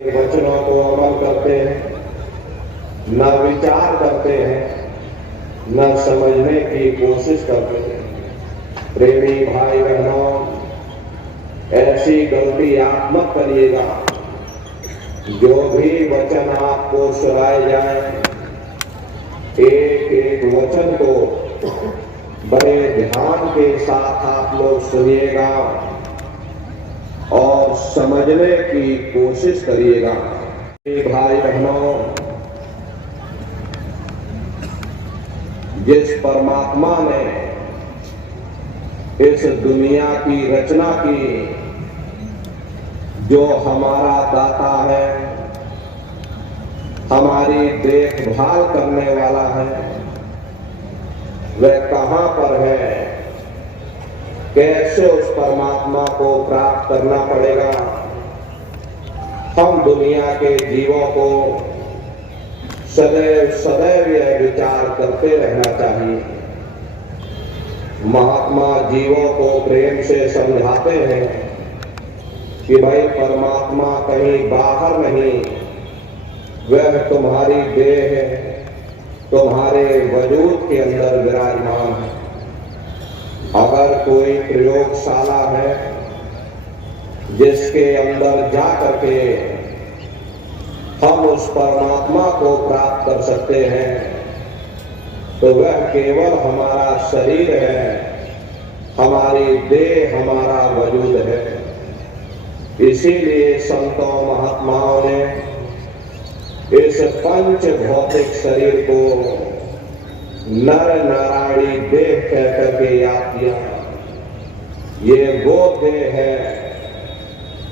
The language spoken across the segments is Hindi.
वचनों को अमल करते हैं, न विचार करते हैं, न समझने की कोशिश करते हैं। प्रेमी भाई बहनों, ऐसी गलती आप मत करिएगा। जो भी वचन आपको सुनाए जाए, एक एक वचन को बड़े ध्यान के साथ आप लोग सुनिएगा और समझने की कोशिश करिएगा। भाई बहनों, जिस परमात्मा ने इस दुनिया की रचना की, जो हमारा दाता है, हमारी देखभाल करने वाला है, वह कहां पर है, कैसे उस परमात्मा को प्राप्त करना पड़ेगा। हम दुनिया के जीवों को सदैव सदैव यह विचार करते रहना चाहिए। महात्मा जीवों को प्रेम से समझाते हैं कि भाई परमात्मा कहीं बाहर नहीं, वह तुम्हारी देह है, तुम्हारे वजूद के अंदर विराजमान है। अगर कोई प्रयोगशाला है जिसके अंदर जा करके हम उस परमात्मा को प्राप्त कर सकते हैं, तो वह केवल हमारा शरीर है, हमारी देह, हमारा वजूद है। इसीलिए संतों महात्माओं ने इस पंच भौतिक शरीर को नर नारायणी देह कह करके याद किया। ये वो देह है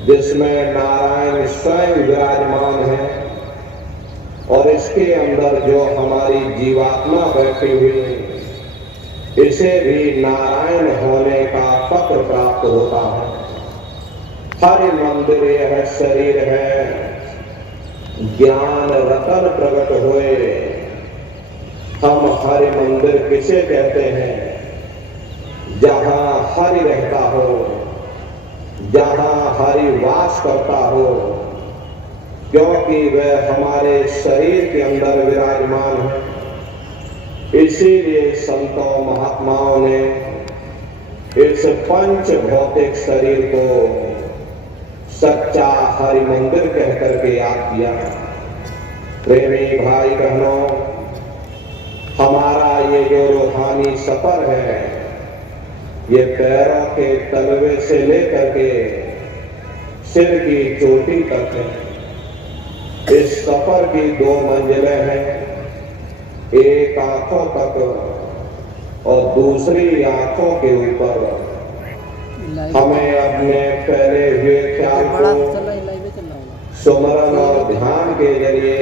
जिसमें नारायण स्वयं विराजमान है और इसके अंदर जो हमारी जीवात्मा बैठी हुई है, इसे भी नारायण होने का पत्र प्राप्त होता है। हरि मंदिर यह शरीर है, ज्ञान रतन प्रकट हुए। हम हरि मंदिर किसे कहते हैं? जहां हरि रहता हो, जहां हरि वास करता हो, क्योंकि वह हमारे शरीर के अंदर विराजमान है। इसीलिए संतों महात्माओं ने इस पंच भौतिक शरीर को सच्चा हरि मंदिर कह करके याद किया। प्रेमी भाई बहनों, हमारा ये जो रूहानी सफर है, ये पैरों के तलवे से लेकर के सिर की चोटी तक है। इस सफर की 2 मंजिलें हैं, एक आंखों तक और दूसरी आंखों के ऊपर। हमें अपने फैले हुए ख्याल को सुमरन और ध्यान के जरिए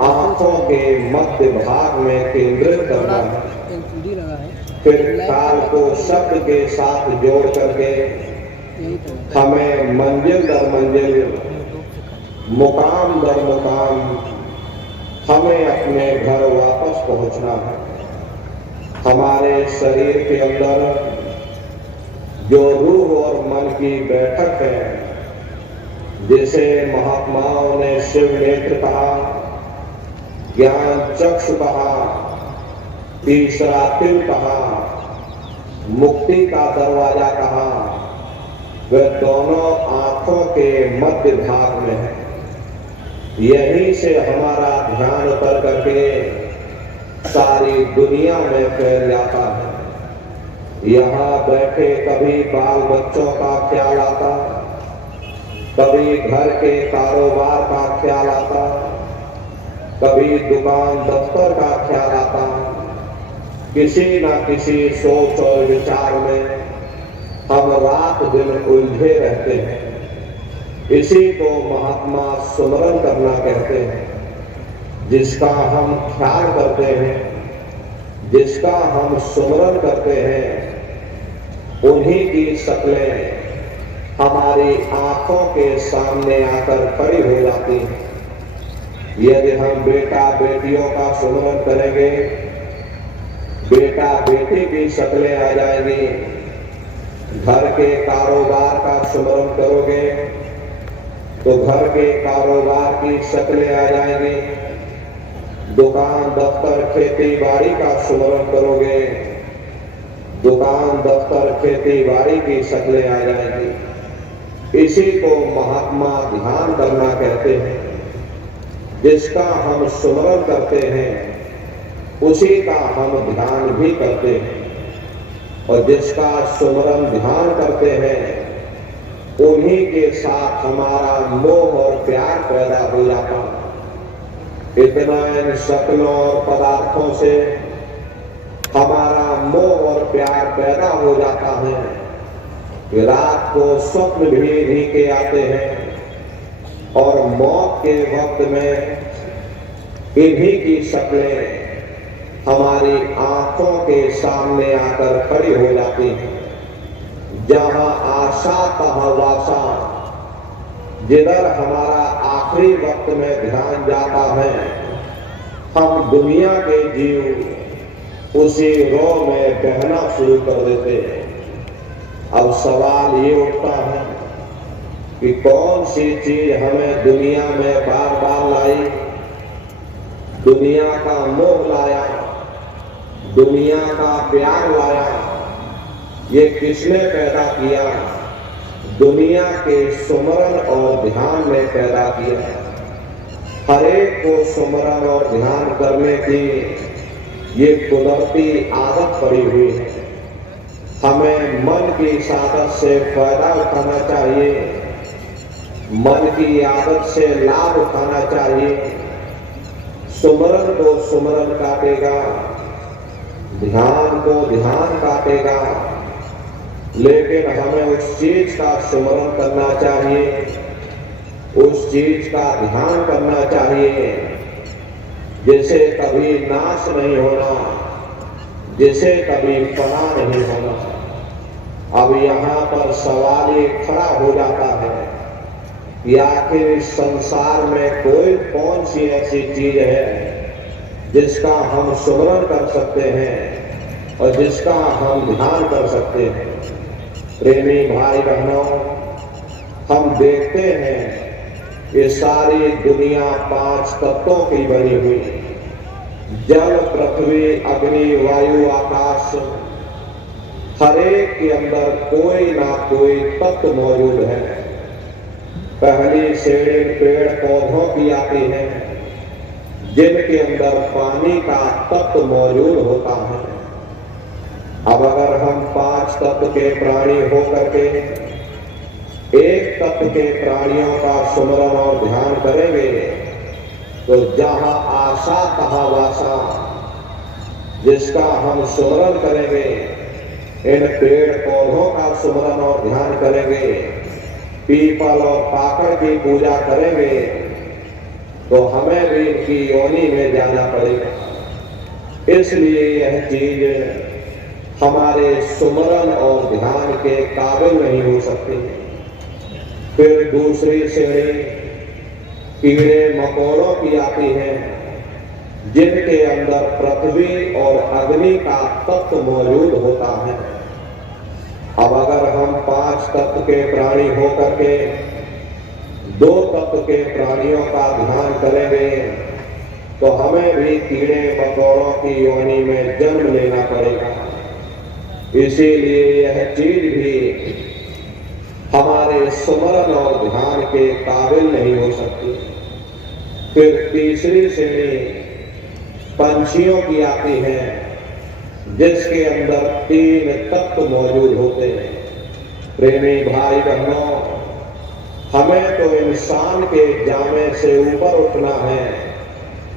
आंखों के मध्य भाग में केंद्रित करना है। फिर ख्याल को शब्द के साथ जोड़ करके हमें मंजिल दर मंजिल, मुकाम दर मुकाम, हमें अपने घर वापस पहुंचना है। हमारे शरीर के अंदर जो रूह और मन की बैठक है, जिसे महात्माओं ने शिव नेत्र कहा, ज्ञान चक्षु कहा, तीसरा तिल कहा, मुक्ति का दरवाजा कहा, वह दोनों आंखों के मध्य भाग में है। यहीं से हमारा ध्यान उतर करके सारी दुनिया में फैल जाता है। यहाँ बैठे कभी बाल बच्चों का ख्याल आता, कभी घर के कारोबार का ख्याल आता, कभी दुकान दफ्तर का ख्याल आता। किसी न किसी सोच और विचार में हम रात दिन उलझे रहते हैं। इसी को महात्मा सुमरन करना कहते हैं। जिसका हम ख्याल करते हैं, जिसका हम सुमरन करते हैं, उन्हीं की शक्लें हमारी आंखों के सामने आकर खड़ी हो जाती हैं। यदि हम बेटा बेटियों का सुमरन करेंगे, बेटा बेटी की शक्लें आ जाएंगी। घर के कारोबार का सुमरन करोगे तो घर के कारोबार की शक्लें आ जाएंगी। दुकान दफ्तर खेती बाड़ी का सुमरण करोगे, दुकान दफ्तर खेती बाड़ी की शक्लें आ जाएंगी। इसी को महात्मा ध्यान करना कहते हैं। जिसका हम सुमरण करते हैं उसी का हम ध्यान भी करते हैं, और जिसका सुमरण ध्यान करते हैं उन्हीं के साथ हमारा मोह और प्यार पैदा हो जाता। इतना इन शक्लों और पदार्थों से हमारा मोह और प्यार पैदा हो जाता है कि रात को स्वप्न भी इन्हीं के आते हैं, और मौत के वक्त में इन्हीं की शक्लें हमारी आंखों के सामने आकर खड़ी हो जाती हैं। जहां आशा तहां वासा, जिधर हमारा आखिरी वक्त में ध्यान जाता है, हम दुनिया के जीव उसी रो में बहना शुरू कर देते हैं। अब सवाल ये उठता है कि कौन सी चीज हमें दुनिया में बार बार लाई? दुनिया का मोह लाया, दुनिया का प्यार लाया। ये किसने पैदा किया? दुनिया के सुमरण और ध्यान ने पैदा किया। हर एक को सुमरण और ध्यान करने की ये कुदरती आदत पड़ी हुई है। हमें मन की इस आदत से फायदा उठाना चाहिए, मन की आदत से लाभ उठाना चाहिए। सुमरण को सुमरण काटेगा, ध्यान को ध्यान काटेगा, लेकिन हमें उस चीज का सुमरण करना चाहिए, उस चीज का ध्यान करना चाहिए जिसे कभी नाश नहीं होना, जिसे कभी फना नहीं होना। अब यहाँ पर सवाल ये खड़ा हो जाता है कि आखिर इस संसार में कौन सी ऐसी चीज है जिसका हम सुमरण कर सकते हैं और जिसका हम ध्यान कर सकते हैं। प्रेमी भाई बहनों, हम देखते हैं ये सारी दुनिया 5 तत्वों की बनी हुई है। जल, पृथ्वी, अग्नि, वायु, आकाश, हर एक के अंदर कोई ना कोई तत्व मौजूद है। पहली श्रेणी पेड़ पौधों की आती है जिनके अंदर पानी का तत्व मौजूद होता है। अब अगर हम 5 तत्व के प्राणी होकर के एक तत्व के प्राणियों का सुमरण और ध्यान करेंगे तो जहां आशा तहां वासा, जिसका हम सुमरण करेंगे, इन पेड़ पौधों का सुमरण और ध्यान करेंगे, पीपल और पाकड़ की पूजा करेंगे, तो हमें भी इनकी योनि में जाना पड़ेगा। इसलिए यह चीज हमारे सुमरण और ध्यान के काबिल नहीं हो सकती। फिर दूसरी श्रेणी कीड़े मकोड़ों की आती है जिनके अंदर पृथ्वी और अग्नि का तत्व मौजूद होता है। अब अगर हम 5 तत्व के प्राणी होकर के 2 तत्व के प्राणियों का ध्यान करेंगे तो हमें भी कीड़े मकोड़ों की योनि में जन्म लेना पड़ेगा। इसीलिए यह चीज भी हमारे सुमरण और ध्यान के काबिल नहीं हो सकती। फिर तीसरी श्रेणी पंछियों की आती है जिसके अंदर 3 तत्व मौजूद होते हैं। प्रेमी भाई बहनों, हमें तो इंसान के जामे से ऊपर उठना है,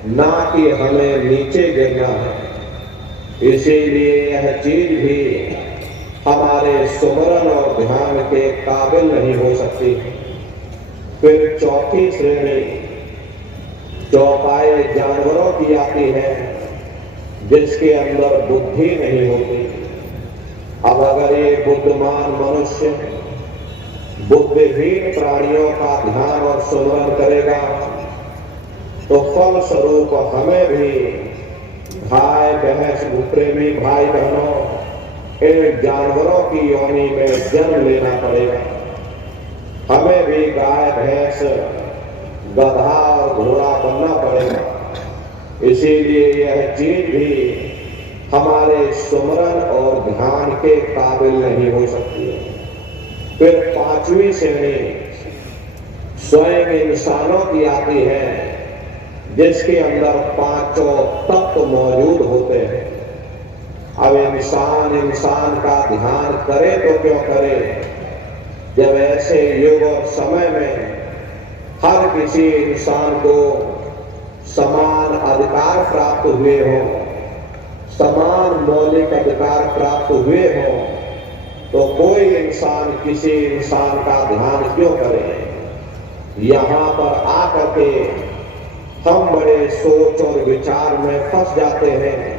ना कि हमें नीचे गिरना है। इसीलिए यह चीज भी हमारे सुमरण और ध्यान के काबिल नहीं हो सकती। फिर चौथी श्रेणी चौपाए जानवरों की आती है जिसके अंदर बुद्धि नहीं होती। अब अगर ये बुद्धिमान मनुष्य बुद्धिहीन प्राणियों का ध्यान और सुमरण करेगा तो फल स्वरूप हमें भी भाई बहस प्रेमी भाई बहनों इन जानवरों की योनि में जन्म लेना पड़ेगा। हमें भी गाय भैंस गधा और घोड़ा बनना पड़ेगा। इसीलिए यह चीज भी हमारे सुमरन और ध्यान के काबिल नहीं हो सकती है। फिर पांचवी श्रेणी स्वयं इंसानों की आती है, जिसके अंदर पांचों तत्व मौजूद होते हैं। अब इंसान का ध्यान करे तो क्यों करे, जब ऐसे युग और समय में हर किसी इंसान को समान अधिकार प्राप्त हुए हों, समान मौलिक अधिकार प्राप्त हुए हों, तो कोई इंसान किसी इंसान का ध्यान क्यों करे। यहां पर आकर के हम बड़े सोच और विचार में फंस जाते हैं